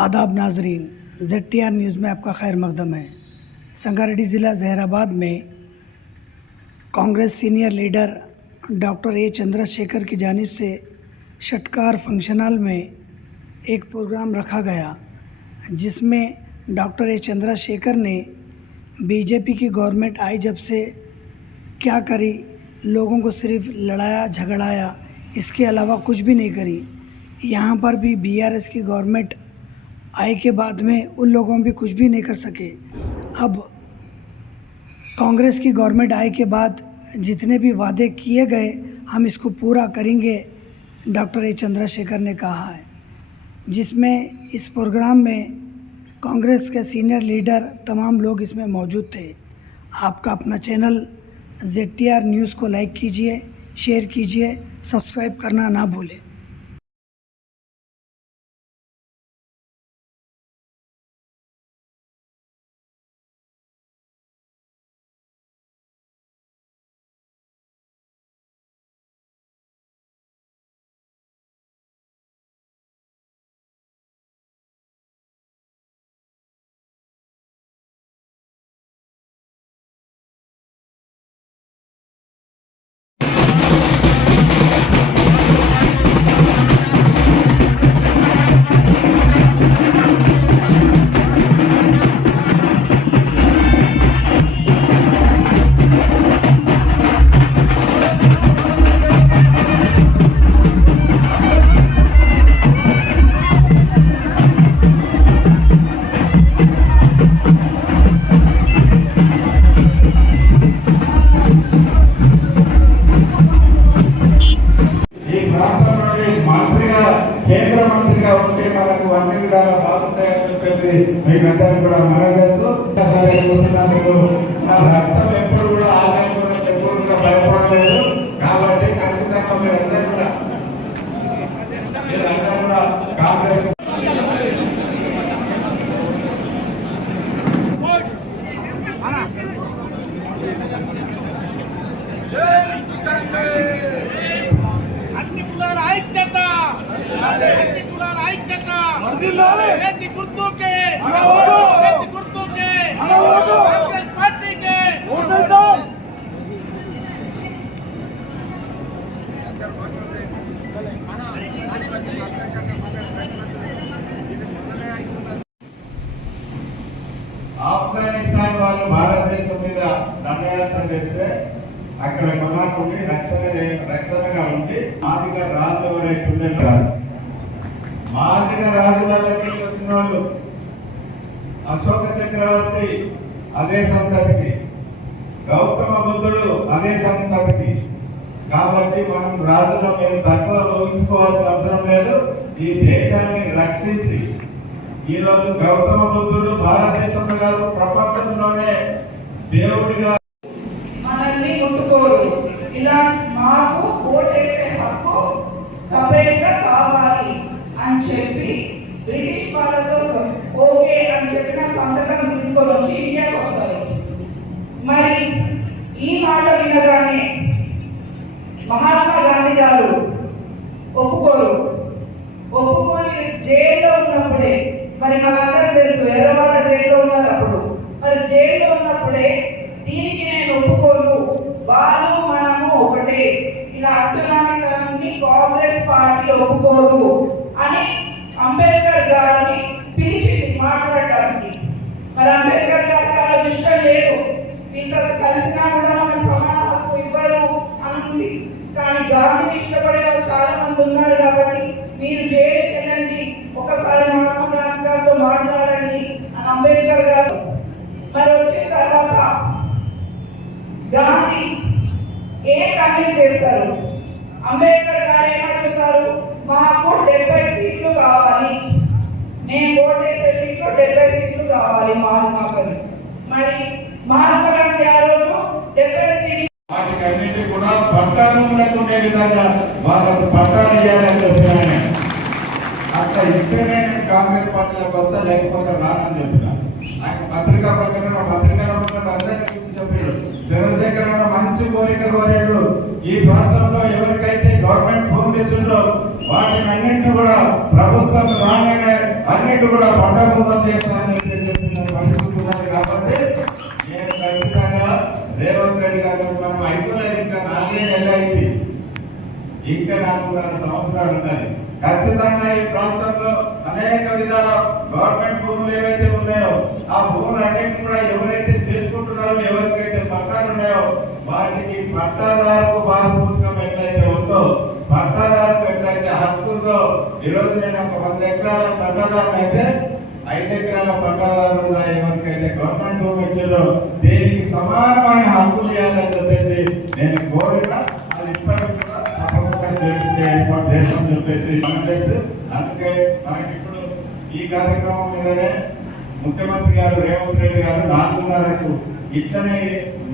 आदाब नाजरीन, ZTR news में आपका खैर मकदम है। संगारेड्डी ज़िला जहराबाद में Congress senior leader doctor A Chandrashekhar की जानिब से षटकार फंक्शन हॉल में एक प्रोग्राम रखा गया, जिसमें डॉक्टर ए चंद्रशेखर ने बीजेपी की गवर्नमेंट आई जब से क्या करी, लोगों को सिर्फ लड़ाया झगड़ाया, इसके अलावा कुछ भी नहीं करी। यहाँ पर भी BRS की गवर्नमेंट आई के बाद में उन लोगों भी कुछ भी नहीं कर सके। अब कांग्रेस की गवर्नमेंट आई के बाद जितने भी वादे किए गए हम इसको पूरा करेंगे, डॉक्टर ए चंद्रशेखर ने कहा है, जिसमें इस प्रोग्राम में कांग्रेस के सीनियर लीडर तमाम लोग इसमें मौजूद थे। आपका अपना चैनल ZTR न्यूज़ को लाइक कीजिए, शेयर कीजिए, सब्सक्राइब करना ना भूलें। కేంద్ర మంత్రిగా ఉంటే మనకు అన్ని విధాలు బాగుంటాయని చెప్పేసి మీకందరికీ కూడా మనం చేస్తూ చూస్తున్నందుకు నా రక్తం ఎప్పుడు కూడా ఆదాయంలో ఎప్పుడు కూడా భయపడలేదు. కాబట్టి ఖచ్చితంగా మీరందరూ కూడా కాంగ్రెస్ ఆఫ్ఘనిస్తాన్ వాళ్ళు భారతదేశం మీద దండయాత్ర చేస్తే అక్కడ కొనాకుండి రక్షణగా ఉండి మాదిగ రాజు ఎవరైతే ఉండేవారు, మాదిగ రాజులకి వచ్చిన వాళ్ళు అశోక చక్రవర్తి అదే సంతతికి, గౌతమ బుద్ధుడు అదే సంతతికి. కాబట్టి మనం రాజుల మేము తక్కువ ఊహించుకోవాల్సిన అవసరం లేదు. ఈ దేశాన్ని రక్షించి ఈరోజు గౌతమ బుద్ధుడు భారతదేశంలో కాదు ప్రపంచంలోనే దేవుడిగా మనల్ని ముట్టుకోరు. ఇలా మాకు ఓటేసే హక్కు సపరేట్గా కావాలి అని చెప్పి బ్రిటిష్ వాళ్ళతో ఓకే అని చెప్పిన సంతకం తీసుకొని వచ్చి ఇండియాకి వస్తారు. మరి ఈ మాట వినగానే మహాత్మా గాంధీ గారు ఒప్పుకోరు. ఒప్పుకొని జైల్లో ఉన్నప్పుడే, మరి మనందరం తెలుసు ఎర్రవాడ జైల్లో ఉన్నారు అప్పుడు, మరి జైల్లో ఉన్నప్పుడే దీనికి నేను ఒప్పుకోను, వాళ్ళు మనము ఒకటే, ఇలా అంటున్నాను కానీ కాంగ్రెస్ పార్టీ ఒప్పుకోదు అని అంబేద్కర్ గారిని పిలిచి మాట్లాడటానికి. మరి అంబేద్కర్ గారికి ఆలోచిష్టం లేదు, వీళ్ళతో కలిసినా కూడా మనకు సమాన హక్కు ఇవ్వరు అని. కానీ గాంధీని ఇష్టపడే వాళ్ళు చాలా మంది ఉన్నారు. కాబట్టి మీరు జైలుకి వెళ్ళండి, ఒకసారి మహాత్మా గాంధీ గారితో మాట్లాడండి అని అంబేద్కర్ గారు. మరి వచ్చిన తర్వాత గాంధీ ఏం కన్విన్స్ చేస్తారు, అంబేద్కర్ గారు ఏమడుగుతారు, మాకు 70 సీట్లు కావాలి, నేను ఓటేసే సీట్లు 70 సీట్లు కావాలి మహాత్మాకి. మరి మహాత్మా గాంధీ ఆ రోజు 70 సీట్లు వాటికి అన్నింటి కూడా పట్టాలకు ఉండే విధంగా వాళ్ళకు పట్టాలు ఇవ్వాలని చెప్పిన అట్లా ఇస్తేనే కాంగ్రెస్ పార్టీలోకి వస్తా, లేకపోతే రానని చెప్పిన. ఆయన పత్రికా ప్రకటన అందరికీ చెప్పాడు. చంద్రశేఖర్ మంచి కోరిక కోరాడు. ఈ ప్రాంతంలో ఎవరికైతే గవర్నమెంట్ భూములు ఇచ్చిందో వాటిని అన్నింటినీ కూడా ప్రభుత్వం రాగానే అన్నిటి కూడా పట్టాభూతం చేస్తానని చెప్పేసిన పరిస్థితి ఉన్నది కాబట్టి నేను ఖచ్చితంగా రేవంత్ రెడ్డి గారు మనం అయిపోలేదు, ఇంకా 4 నెలలు అయింది, ఇంకా 4 సంవత్సరాలు ఉన్నాయి. ఖచ్చితంగా ఈ ప్రాంతంలో అనేక విధాల గవర్నమెంట్ భూములు ఏవైతే ఉన్నాయో ఆ భూములన్నింటినీ కూడా ఎవరైతే చేసుకుంటున్నారో, ఎవరికైతే పట్టాలు ఉన్నాయో వాటికి పట్టాదారుకు పాస్పుస్తకం ఎట్లయితే ఉందో, పట్టాదారుకు ఎట్లయితే హక్కు ఉందో, ఈరోజు నేను ఒక 100 ఎకరాల పట్టాదారు అయితే 5 ఎకరాల పట్టాదారు ఉన్నాయి, ఎవరికైతే గవర్నమెంట్ భూమి ఇచ్చారో దీనికి సమానమైన హక్కులు ఇవ్వాలని చెప్పేసి నేను కోరిన అది ఇప్పటికి కూడా దేశం చెప్పేసి కాంగ్రెస్. అందుకే మనకి ఇప్పుడు ఈ కార్యక్రమం మీదనే ముఖ్యమంత్రి గారు రేవంత్ రెడ్డి గారు 4:30కు ఇట్లనే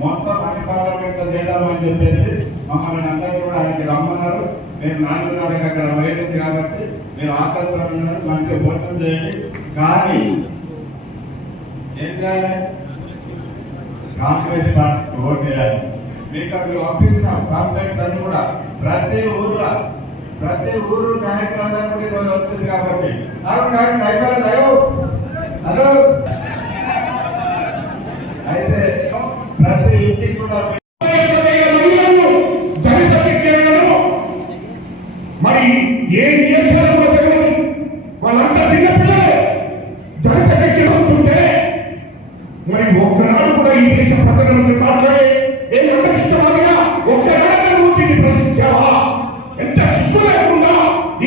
మొత్తం అన్ని పార్లమెంట్ చేద్దామని చెప్పేసి మమ్మల్ని అందరూ కూడా ఆయనకి రమ్మన్నారు. మేము 4:30కి అక్కడ వేదింది కాబట్టి మీరు ఆకలితో ఉన్నారు, మంచిగా భోజనం చేయండి. కానీ ఏం చేయాలి? కాంగ్రెస్ పార్టీకి ఓటు వేయాలి. మీకు అక్కడ పంపించిన కాంప్లైంట్స్ అన్ని కూడా ప్రతి ఊరు నాయకులందరూ కూడా ఈరోజు వచ్చింది కాబట్టి హలో అయితే ప్రతి ఇంటికి కూడా మరి ఏం చేశారో కూడా తెలియదు. వాళ్ళంతా చిన్నపిల్లలే దళిత వ్యక్తులుంటే మరి ఒక్కనాడు కూడా ఈ దేశ ప్రజలను మాట్లాడే ఏమంటే ఇష్టమనిగా ఒక్కనాడు దీన్ని ప్రశ్నించావా? ఎంత సిగ్గు లేకుండా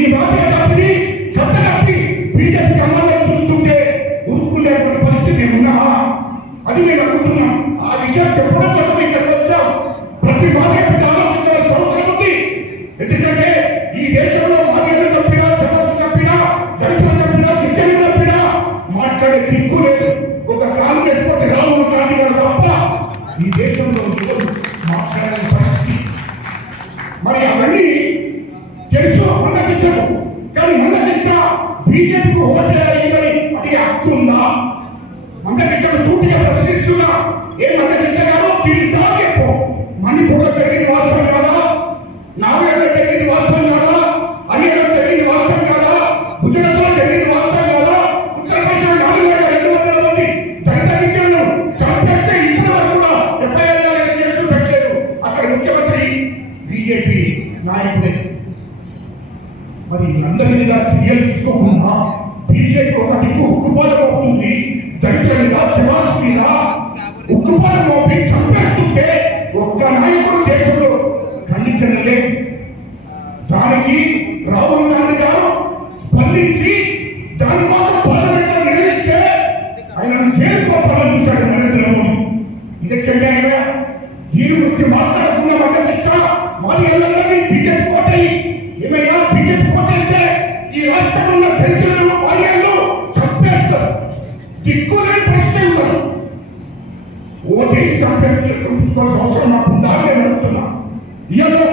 ఈ బాధ్యతని సత్తగట్టి బీజేపీ అమల్లో చూస్తుంటే ఊరుకునేటువంటి పరిస్థితి ఉన్నావా? అది మేము అడుగుతున్నాం. ఆ విషయం చెప్పడం కోసం ఇక్కడికి వచ్చాం. ప్రతి బాధ్యత ఆలోచించాల్సిన అవసరం ఉంది. ఎందుకంటే ఈ దేశంలో మాదిగలు తప్పినా, చదవసు తప్పినా, దళితులు తప్పినా, గిరిజనులు తప్పినా మాట్లాడే దిక్కు లేదు. ఒక కాంగ్రెస్ పార్టీ రాహుల్ గాంధీ గారు తప్ప ఈ దేశంలో మాట్లాడే పరిస్థితి. మరి అవన్నీ తెలుసు మందకిష్టము. కానీ మందకిష్ట బీజేపీకి ఓటేయాలని అది హక్కు ఉందా? మందకిష్ట సూటిగా ప్రశ్నిస్తున్నా. ఏ మందకిష్ట గారు దీన్ని తాగేపో మణిపూర్లో జరిగింది వాస్తవం కాదా? నాగాలో జరిగింది వాస్తవం కాదా? హర్యానాలో జరిగింది వాస్తవం కాదా? గుజరాత్లో జరిగింది వాస్తవం కాదా? ఉత్తరప్రదేశ్లో 4,200 మంది దళిత విద్యలను చంపేస్తే ఇప్పటి వరకు కూడా ఎఫ్ఐఆర్ కేసులు పెట్టలేదు. అక్కడ ముఖ్యమంత్రి బీజేపీ నాయకుడే. మరి అందరి మీద చర్యలు తీసుకోకుండా బీజేపీ ఒక దిక్కు ఉక్కుపాదం అవుతుంది, దళితుల మీద చివాసు మీద ఉక్కుపాదం మోపి చంపేస్తుంటే ఒక్క నాయకుడు దేశంలో ఖండించలే. దానికి రాహుల్ గాంధీ గారు స్పందించి దానికోసం పార్లమెంట్ లో నిర్ణయిస్తే ఆయన జైలు పంపాలని చూశాడు నరేంద్ర మోడీ. ఇదెక్కంటే ఆయన దీని గురించి మాట్లాడకుండా మందకిష్ట మాది ఎల్లందరినీ బీజేపీ కోటయి ఏమయ్యా బీజేపీ కోటేస్తే ఈ రాష్ట్రంలో ఉన్న దళితులను భార్యలను చంపేస్తారు. దిక్కులేని ప్రశ్నే ఉన్నారు. ఓటేసి చంపేసుకోవాల్సిన అవసరం నాకు ఉందా అని నేను అడుగుతున్నా. ఇయలో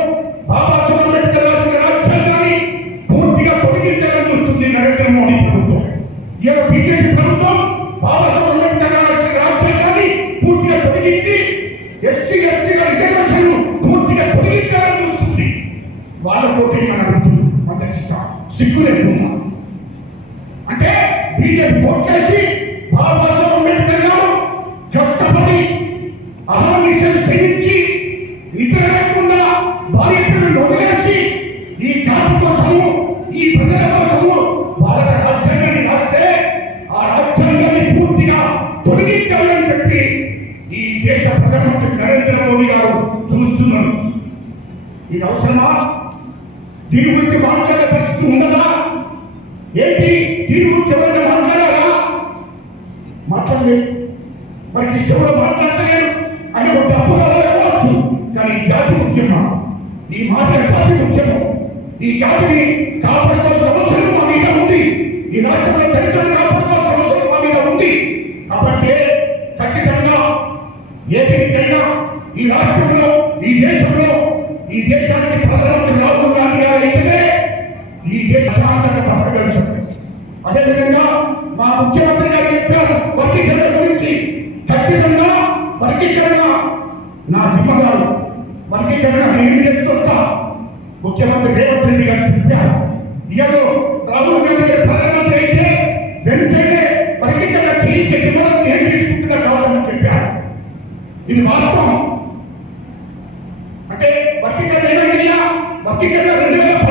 బాబాసాహెబ్ అంబేద్కర్ రాసిన రాజ్యాంగాన్ని పూర్తిగా తొలగించాలని చూస్తుంది నరేంద్ర మోడీ ప్రభుత్వం. ఇయలో బీజేపీ ప్రభుత్వం బాబాసాహెబ్ అంబేద్కర్ రాసిన రాజ్యాంగాన్ని పూర్తిగా తొలగించి ఎస్టీల రిజర్వేషన్ పూర్తిగా తొలగించాలని చూస్తుంది. వాళ్ళతోటి మన అడుగుతుంది మందకిష్ట సిగ్గు లేకుండా. అంటే బీజేపీ ఓట్లేసి బాబాసాహెబ్ అంబేద్కర్ గారు కష్టపడి అహర్నిశలు శ్రమించి నిద్ర లేకుండా బాధ్యతలను వదిలేసి ఈ జాతి కోసము, ఈ ప్రజల కోసము భారత రాజ్యాంగాన్ని రాస్తే ఆ రాజ్యాంగాన్ని పూర్తిగా తొలగించాలని చెప్పి ఈ దేశ ప్రధానమంత్రి నరేంద్ర మోడీ గారు చూస్తున్నారు. ఇది అవసరమా? దీని గురించి మాట్లాడే పరిస్థితి ఉండదా? ఏంటి దీని గురించి ఎవరైనా మాట్లాడారా? మాట్లాడలేదు. మరి ఇష్టం కూడా మాట్లాడలేదు. ఆయన ఒక తప్పు కావచ్చు, కానీ జాతి ముఖ్యమా? ఈ మాట జాతి ముఖ్యము. ఈ జాతిని కాపాడుకోవాల్సిన అవసరం మా మీద ఉంది. ఈ రాష్ట్రంలో దళితులను కాపాడుకోవాల్సిన అవసరం మా మీద ఉంది. కాబట్టి ఖచ్చితంగా ఏపీకైనా ఈ రాష్ట్రంలో, ఈ దేశంలో, ఈ దేశానికి ప్రధానమంత్రి రాహుల్ గాంధీ గారు అయితేనే ఈ దేశ శాంతంగా బతకగలుగుతుంది. అదేవిధంగా మా ముఖ్యమంత్రి గారు చెప్పారు వర్గీకరణ గురించి. ఖచ్చితంగా వర్గీకరణ నా జిమ్మగారు. వర్గీకరణ నేను చేసుకొస్తా. ముఖ్యమంత్రి రేవంత్ రెడ్డి గారు చెప్పారు. ఇయలో రాహుల్ గాంధీ గారు ప్రధానమంత్రి అయితే వెంటనే ఇది వాస్తవం. అంటే వర్గీకరణ ఏమైందయ్యా? వర్గీకరణ 2010